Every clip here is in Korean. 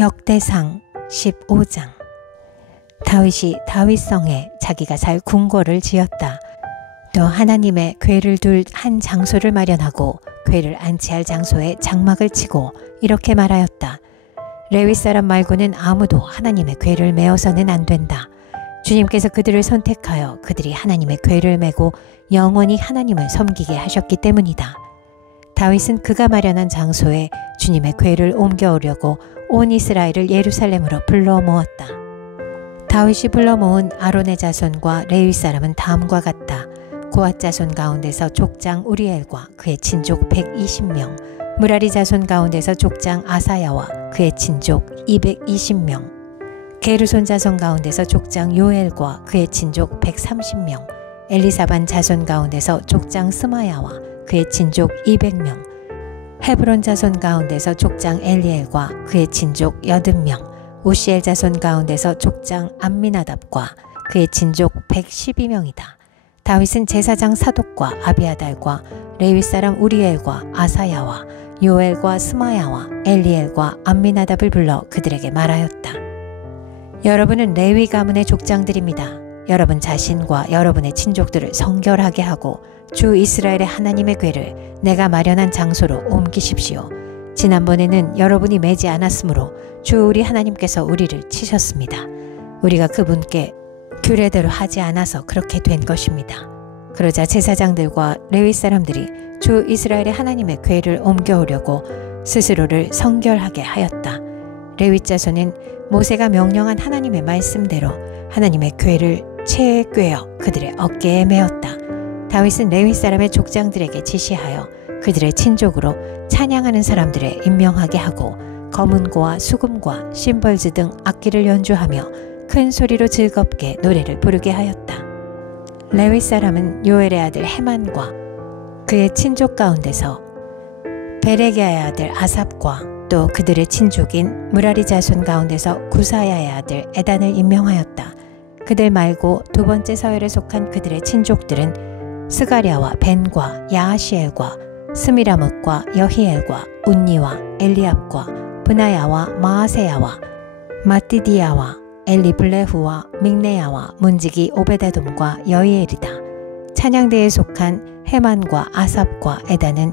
역대상 15장. 다윗이 다윗성에 자기가 살 궁궐을 지었다. 또 하나님의 궤를 둘 한 장소를 마련하고 궤를 안치할 장소에 장막을 치고 이렇게 말하였다. 레위 사람 말고는 아무도 하나님의 궤를 메어서는 안 된다. 주님께서 그들을 선택하여 그들이 하나님의 궤를 메고 영원히 하나님을 섬기게 하셨기 때문이다. 다윗은 그가 마련한 장소에 주님의 궤를 옮겨오려고 온 이스라엘을 예루살렘으로 불러 모았다. 다윗이 불러 모은 아론의 자손과 레위 사람은 다음과 같다. 고앗 자손 가운데서 족장 우리엘과 그의 친족 120명, 무라리 자손 가운데서 족장 아사야와 그의 친족 220명, 게르손 자손 가운데서 족장 요엘과 그의 친족 130명, 엘리사반 자손 가운데서 족장 스마야와 그의 친족 200명, 헤브론 자손 가운데서 족장 엘리엘과 그의 친족 80명, 우시엘 자손 가운데서 족장 암미나답과 그의 친족 112명이다. 다윗은 제사장 사독과 아비아달과 레위 사람 우리엘과 아사야와 요엘과 스마야와 엘리엘과 암미나답을 불러 그들에게 말하였다. 여러분은 레위 가문의 족장들입니다. 여러분 자신과 여러분의 친족들을 성결하게 하고 주 이스라엘의 하나님의 궤를 내가 마련한 장소로 옮기십시오. 지난번에는 여러분이 매지 않았으므로 주 우리 하나님께서 우리를 치셨습니다. 우리가 그분께 규례대로 하지 않아서 그렇게 된 것입니다. 그러자 제사장들과 레위 사람들이 주 이스라엘의 하나님의 궤를 옮겨오려고 스스로를 성결하게 하였다. 레위 자손은 모세가 명령한 하나님의 말씀대로 하나님의 궤를 채에 꿰어 그들의 어깨에 메었다. 다윗은 레위 사람의 족장들에게 지시하여 그들의 친족으로 찬양하는 사람들을 임명하게 하고 검은고와 수금과 심벌즈 등 악기를 연주하며 큰 소리로 즐겁게 노래를 부르게 하였다. 레위 사람은 요엘의 아들 헤만과 그의 친족 가운데서 베레기야의 아들 아삽과 또 그들의 친족인 무라리 자손 가운데서 구사야의 아들 에단을 임명하였다. 그들 말고 두 번째 서열에 속한 그들의 친족들은 스가랴와 벤과 야하시엘과 스미라뭇과 여히엘과 운니와 엘리압과 브나야와 마아세야와 마띠디야와 엘리블레후와 믹네야와 문지기 오베데돔과 여이엘이다. 찬양대에 속한 헤만과 아삽과 에단은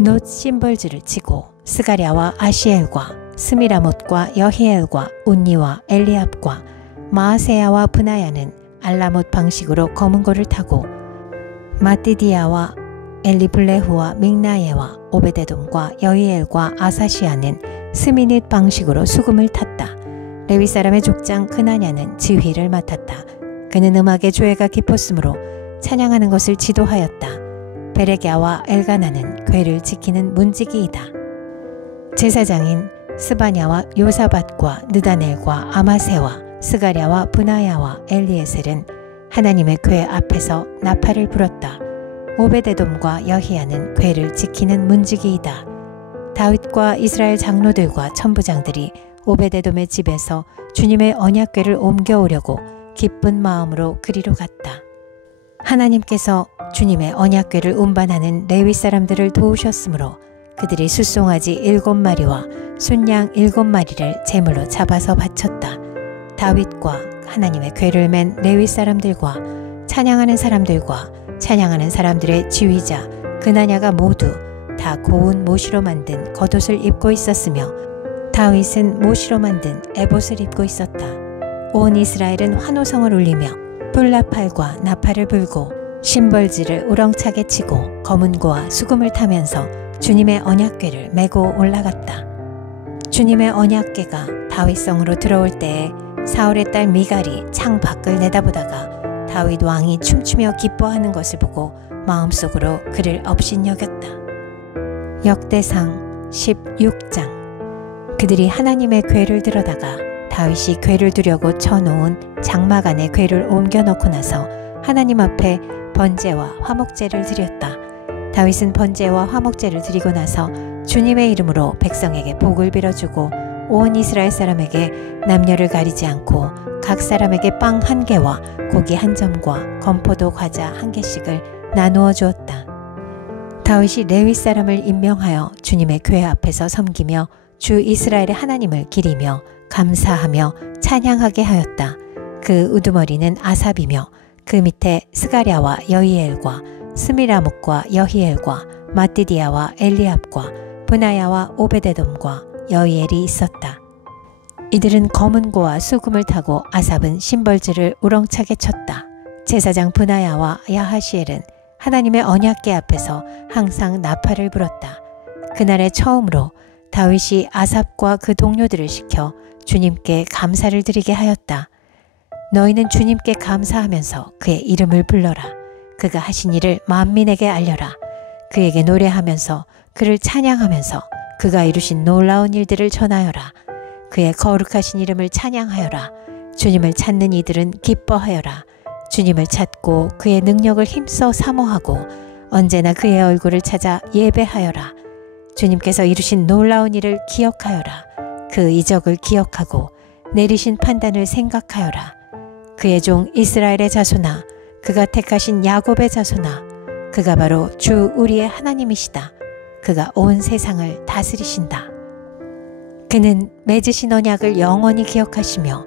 놋 심벌즈를 치고 스가랴와 아시엘과 스미라못과 여히엘과 운니와 엘리압과 마아세야와 브나야는 알라못 방식으로 검은고를 타고 마띠디야와 엘리블레후와 믹나예와 오베데돔과 여이엘과 아사시아는 스미닛 방식으로 수금을 탔다. 레위 사람의 족장 그나냐는 지휘를 맡았다. 그는 음악에 조예가 깊었으므로 찬양하는 것을 지도하였다. 베레갸와 엘가나는 궤를 지키는 문지기이다. 제사장인 스바냐와 요사밧과 느다넬과 아마세와 스가랴와 브나야와 엘리에셀은 하나님의 궤 앞에서 나팔을 불었다. 오베데돔과 여히야는 궤를 지키는 문지기이다. 다윗과 이스라엘 장로들과 천부장들이 오베데돔의 집에서 주님의 언약궤를 옮겨오려고 기쁜 마음으로 그리로 갔다. 하나님께서 주님의 언약궤를 운반하는 레위 사람들을 도우셨으므로 그들이 숫송아지 7마리와 순양 7마리를 제물로 잡아서 바쳤다. 다윗과 하나님의 궤를 맨 레위 사람들과 찬양하는 사람들과 찬양하는 사람들의 지휘자 그나냐가 모두 다 고운 모시로 만든 겉옷을 입고 있었으며 다윗은 모시로 만든 에봇을 입고 있었다. 온 이스라엘은 환호성을 울리며 뿔나팔과 나팔을 불고 심벌지를 우렁차게 치고 검은고와 수금을 타면서 주님의 언약궤를 메고 올라갔다. 주님의 언약궤가 다윗성으로 들어올 때에 사울의 딸 미갈이 창 밖을 내다보다가 다윗 왕이 춤추며 기뻐하는 것을 보고 마음속으로 그를 업신여겼다. 역대상 16장. 그들이 하나님의 궤를 들어다가 다윗이 궤를 두려고 쳐놓은 장막 안에 궤를 옮겨놓고 나서 하나님 앞에 번제와 화목제를 드렸다. 다윗은 번제와 화목제를 드리고 나서 주님의 이름으로 백성에게 복을 빌어주고 온 이스라엘 사람에게 남녀를 가리지 않고 각 사람에게 빵 1개와 고기 1점과 건포도 과자 1개씩을 나누어 주었다. 다윗이 레위 사람을 임명하여 주님의 궤 앞에서 섬기며 주 이스라엘의 하나님을 기리며 감사하며 찬양하게 하였다. 그 우두머리는 아삽이며 그 밑에 스가랴와 여히엘과 스미라목과 여히엘과 마띠디아와 엘리압과 브나야와 오베데돔과 여히엘이 있었다. 이들은 검은 고와 수금을 타고 아삽은 심벌즈를 우렁차게 쳤다. 제사장 브나야와 야하시엘은 하나님의 언약궤 앞에서 항상 나팔을 불었다. 그날에 처음으로 다윗이 아삽과 그 동료들을 시켜 주님께 감사를 드리게 하였다. 너희는 주님께 감사하면서 그의 이름을 불러라. 그가 하신 일을 만민에게 알려라. 그에게 노래하면서 그를 찬양하면서 그가 이루신 놀라운 일들을 전하여라. 그의 거룩하신 이름을 찬양하여라. 주님을 찾는 이들은 기뻐하여라. 주님을 찾고 그의 능력을 힘써 사모하고 언제나 그의 얼굴을 찾아 예배하여라. 주님께서 이루신 놀라운 일을 기억하여라. 그 이적을 기억하고 내리신 판단을 생각하여라. 그의 종 이스라엘의 자손아, 그가 택하신 야곱의 자손아, 그가 바로 주 우리의 하나님이시다. 그가 온 세상을 다스리신다. 그는 맺으신 언약을 영원히 기억하시며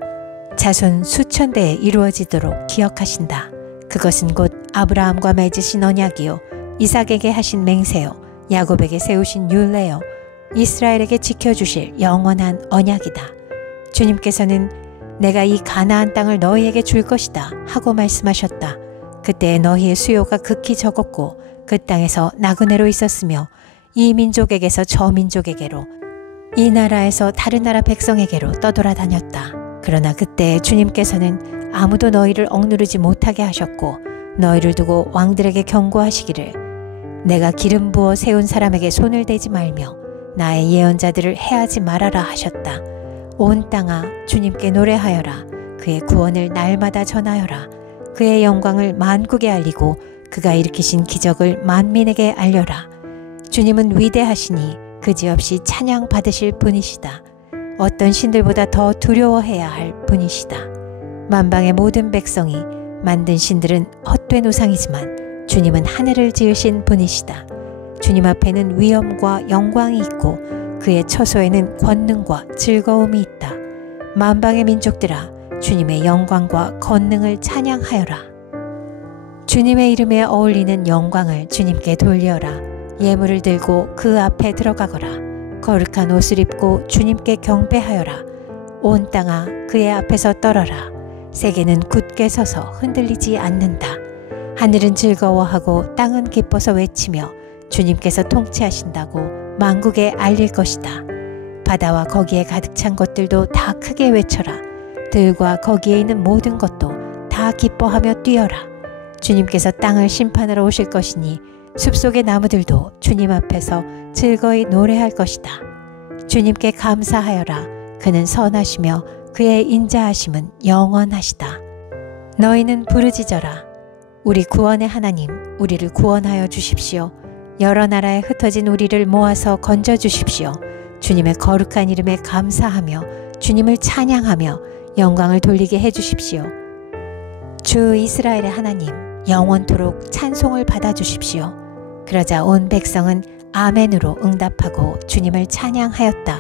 자손 수천 대에 이루어지도록 기억하신다. 그것은 곧 아브라함과 맺으신 언약이요 이삭에게 하신 맹세요 야곱에게 세우신 율례요 이스라엘에게 지켜주실 영원한 언약이다. 주님께서는 내가 이 가나안 땅을 너희에게 줄 것이다 하고 말씀하셨다. 그때 너희의 수요가 극히 적었고 그 땅에서 나그네로 있었으며 이 민족에게서 저 민족에게로 이 나라에서 다른 나라 백성에게로 떠돌아다녔다. 그러나 그때 주님께서는 아무도 너희를 억누르지 못하게 하셨고 너희를 두고 왕들에게 경고하시기를 내가 기름 부어 세운 사람에게 손을 대지 말며 나의 예언자들을 해하지 말아라 하셨다. 온 땅아 주님께 노래하여라. 그의 구원을 날마다 전하여라. 그의 영광을 만국에 알리고 그가 일으키신 기적을 만민에게 알려라. 주님은 위대하시니 그지없이 찬양 받으실 분이시다. 어떤 신들보다 더 두려워해야 할 분이시다. 만방의 모든 백성이 만든 신들은 헛된 우상이지만 주님은 하늘을 지으신 분이시다. 주님 앞에는 위엄과 영광이 있고 그의 처소에는 권능과 즐거움이 있다. 만방의 민족들아 주님의 영광과 권능을 찬양하여라. 주님의 이름에 어울리는 영광을 주님께 돌려라. 예물을 들고 그 앞에 들어가거라. 거룩한 옷을 입고 주님께 경배하여라. 온 땅아 그의 앞에서 떨어라. 세계는 굳게 서서 흔들리지 않는다. 하늘은 즐거워하고 땅은 기뻐서 외치며 주님께서 통치하신다고 만국에 알릴 것이다. 바다와 거기에 가득 찬 것들도 다 크게 외쳐라. 들과 거기에 있는 모든 것도 다 기뻐하며 뛰어라. 주님께서 땅을 심판하러 오실 것이니 숲속의 나무들도 주님 앞에서 즐거이 노래할 것이다. 주님께 감사하여라. 그는 선하시며 그의 인자하심은 영원하시다. 너희는 부르짖어라. 우리 구원의 하나님, 우리를 구원하여 주십시오. 여러 나라에 흩어진 우리를 모아서 건져 주십시오. 주님의 거룩한 이름에 감사하며 주님을 찬양하며 영광을 돌리게 해 주십시오. 주 이스라엘의 하나님, 영원토록 찬송을 받아 주십시오. 그러자 온 백성은 아멘으로 응답하고 주님을 찬양하였다.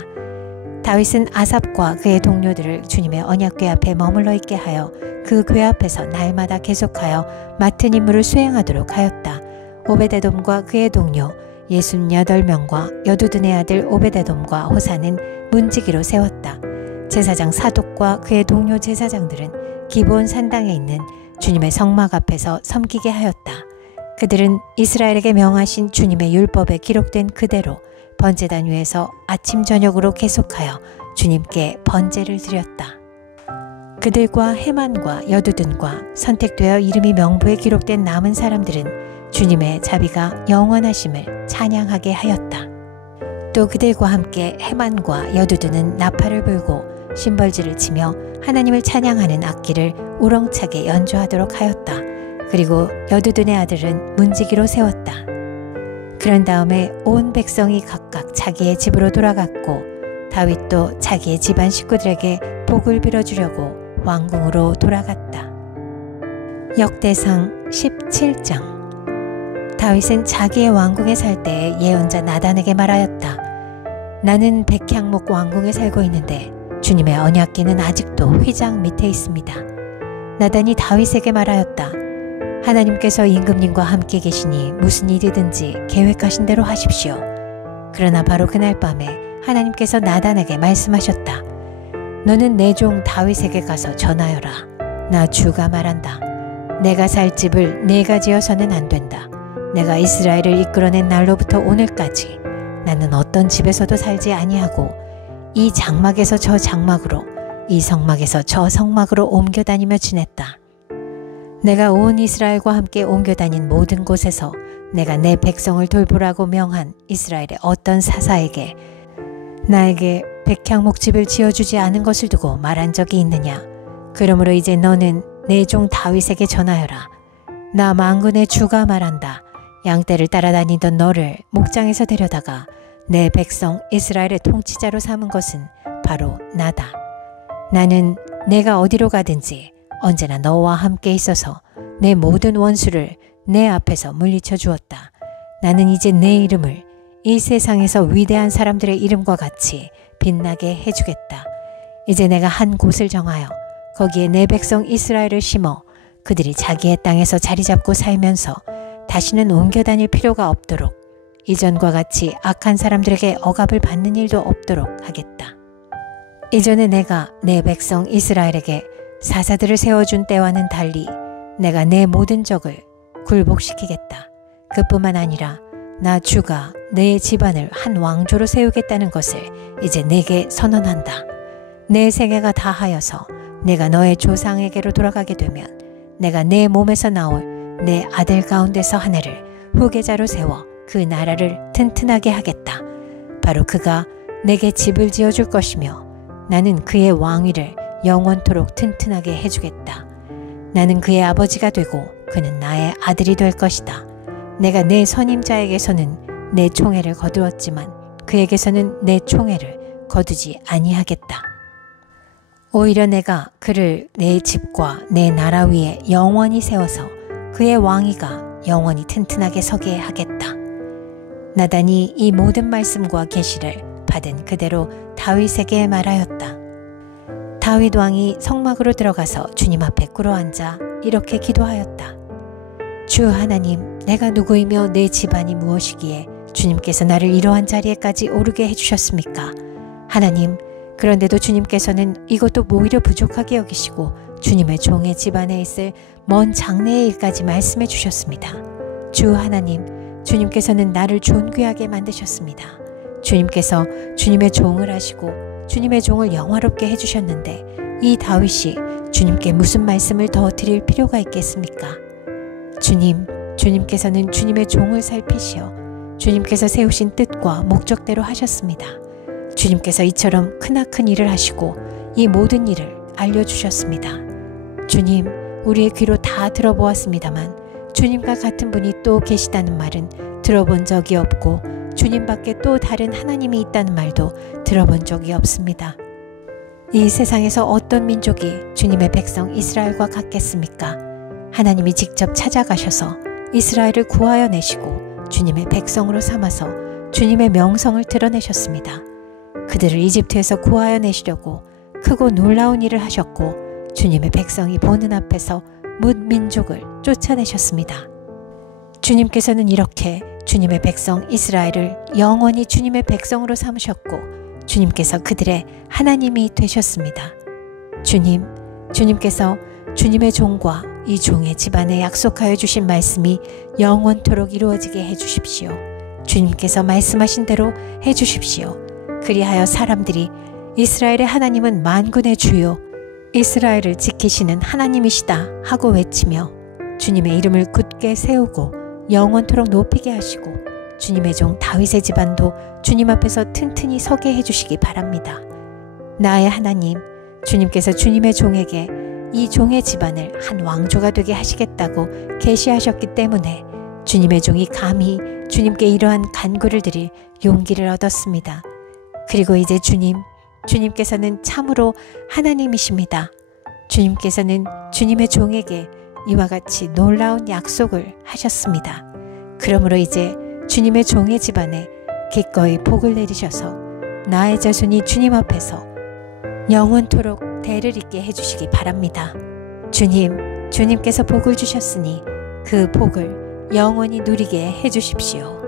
다윗은 아삽과 그의 동료들을 주님의 언약궤 앞에 머물러 있게 하여 그 궤 앞에서 날마다 계속하여 맡은 임무를 수행하도록 하였다. 오베데돔과 그의 동료 68명과 여두둔의 아들 오베데돔과 호사는 문지기로 세웠다. 제사장 사독과 그의 동료 제사장들은 기브온 산당에 있는 주님의 성막 앞에서 섬기게 하였다. 그들은 이스라엘에게 명하신 주님의 율법에 기록된 그대로 번제단 위에서 아침 저녁으로 계속하여 주님께 번제를 드렸다. 그들과 헤만과 여두둔과 선택되어 이름이 명부에 기록된 남은 사람들은 주님의 자비가 영원하심을 찬양하게 하였다. 또 그들과 함께 헤만과 여두둔은 나팔을 불고 심벌지를 치며 하나님을 찬양하는 악기를 우렁차게 연주하도록 하였다. 그리고 여두둔의 아들은 문지기로 세웠다. 그런 다음에 온 백성이 각각 자기의 집으로 돌아갔고 다윗도 자기의 집안 식구들에게 복을 빌어주려고 왕궁으로 돌아갔다. 역대상 17장. 다윗은 자기의 왕궁에 살 때에 예언자 나단에게 말하였다. 나는 백향목 왕궁에 살고 있는데 주님의 언약궤는 아직도 휘장 밑에 있습니다. 나단이 다윗에게 말하였다. 하나님께서 임금님과 함께 계시니 무슨 일이든지 계획하신 대로 하십시오. 그러나 바로 그날 밤에 하나님께서 나단에게 말씀하셨다. 너는 내 종 다윗에게 가서 전하여라. 나 주가 말한다. 내가 살 집을 내가 지어서는 안 된다. 내가 이스라엘을 이끌어낸 날로부터 오늘까지 나는 어떤 집에서도 살지 아니하고 이 장막에서 저 장막으로 이 성막에서 저 성막으로 옮겨 다니며 지냈다. 내가 온 이스라엘과 함께 옮겨 다닌 모든 곳에서 내가 내 백성을 돌보라고 명한 이스라엘의 어떤 사사에게 나에게 백향목집을 지어주지 않은 것을 두고 말한 적이 있느냐. 그러므로 이제 너는 내 종 다윗에게 전하여라. 나 만군의 주가 말한다. 양떼를 따라다니던 너를 목장에서 데려다가 내 백성 이스라엘의 통치자로 삼은 것은 바로 나다. 나는 내가 어디로 가든지 언제나 너와 함께 있어서 내 모든 원수를 내 앞에서 물리쳐 주었다. 나는 이제 내 이름을 이 세상에서 위대한 사람들의 이름과 같이 빛나게 해주겠다. 이제 내가 한 곳을 정하여 거기에 내 백성 이스라엘을 심어 그들이 자기의 땅에서 자리 잡고 살면서 다시는 옮겨 다닐 필요가 없도록 이전과 같이 악한 사람들에게 억압을 받는 일도 없도록 하겠다. 이전에 내가 내 백성 이스라엘에게 사사들을 세워준 때와는 달리 내가 내 모든 적을 굴복시키겠다. 그뿐만 아니라 나 주가 내 집안을 한 왕조로 세우겠다는 것을 이제 내게 선언한다. 내 생애가 다하여서 내가 너의 조상에게로 돌아가게 되면 내가 내 몸에서 나올 내 아들 가운데서 하나를 후계자로 세워 그 나라를 튼튼하게 하겠다. 바로 그가 내게 집을 지어줄 것이며 나는 그의 왕위를 영원토록 튼튼하게 해주겠다. 나는 그의 아버지가 되고 그는 나의 아들이 될 것이다. 내가 내 선임자에게서는 내 총애를 거두었지만 그에게서는 내 총애를 거두지 아니하겠다. 오히려 내가 그를 내 집과 내 나라 위에 영원히 세워서 그의 왕위가 영원히 튼튼하게 서게 하겠다. 나단이 이 모든 말씀과 계시를 받은 그대로 다윗에게 말하였다. 다윗 왕이 성막으로 들어가서 주님 앞에 꿇어앉아 이렇게 기도하였다. 주 하나님, 내가 누구이며 내 집안이 무엇이기에 주님께서 나를 이러한 자리에까지 오르게 해주셨습니까? 하나님, 그런데도 주님께서는 이것도 오히려 부족하게 여기시고 주님의 종의 집안에 있을 먼 장래의 일까지 말씀해 주셨습니다. 주 하나님, 주님께서는 나를 존귀하게 만드셨습니다. 주님께서 주님의 종을 하시고 주님의 종을 영화롭게 해주셨는데 이 다윗이 주님께 무슨 말씀을 더 드릴 필요가 있겠습니까? 주님, 주님께서는 주님의 종을 살피시어 주님께서 세우신 뜻과 목적대로 하셨습니다. 주님께서 이처럼 크나큰 일을 하시고 이 모든 일을 알려주셨습니다. 주님, 우리의 귀로 다 들어보았습니다만 주님과 같은 분이 또 계시다는 말은 들어본 적이 없고 주님 밖에 또 다른 하나님이 있다는 말도 들어본 적이 없습니다. 이 세상에서 어떤 민족이 주님의 백성 이스라엘과 같겠습니까? 하나님이 직접 찾아가셔서 이스라엘을 구하여 내시고 주님의 백성으로 삼아서 주님의 명성을 드러내셨습니다. 그들을 이집트에서 구하여 내시려고 크고 놀라운 일을 하셨고 주님의 백성이 보는 앞에서 뭇 민족을 쫓아내셨습니다. 주님께서는 이렇게 주님의 백성 이스라엘을 영원히 주님의 백성으로 삼으셨고 주님께서 그들의 하나님이 되셨습니다. 주님께서 주님의 종과 이 종의 집안에 약속하여 주신 말씀이 영원토록 이루어지게 해주십시오. 주님께서 말씀하신 대로 해주십시오. 그리하여 사람들이 이스라엘의 하나님은 만군의 주요 이스라엘을 지키시는 하나님이시다 하고 외치며 주님의 이름을 굳게 세우고 영원토록 높이게 하시고 주님의 종 다윗의 집안도 주님 앞에서 튼튼히 서게 해주시기 바랍니다. 나의 하나님, 주님께서 주님의 종에게 이 종의 집안을 한 왕조가 되게 하시겠다고 계시하셨기 때문에 주님의 종이 감히 주님께 이러한 간구를 드릴 용기를 얻었습니다. 그리고 이제 주님께서는 참으로 하나님이십니다. 주님께서는 주님의 종에게 이와 같이 놀라운 약속을 하셨습니다. 그러므로 이제 주님의 종의 집안에 기꺼이 복을 내리셔서 나의 자손이 주님 앞에서 영원토록 대를 잇게 해주시기 바랍니다. 주님께서 복을 주셨으니 그 복을 영원히 누리게 해주십시오.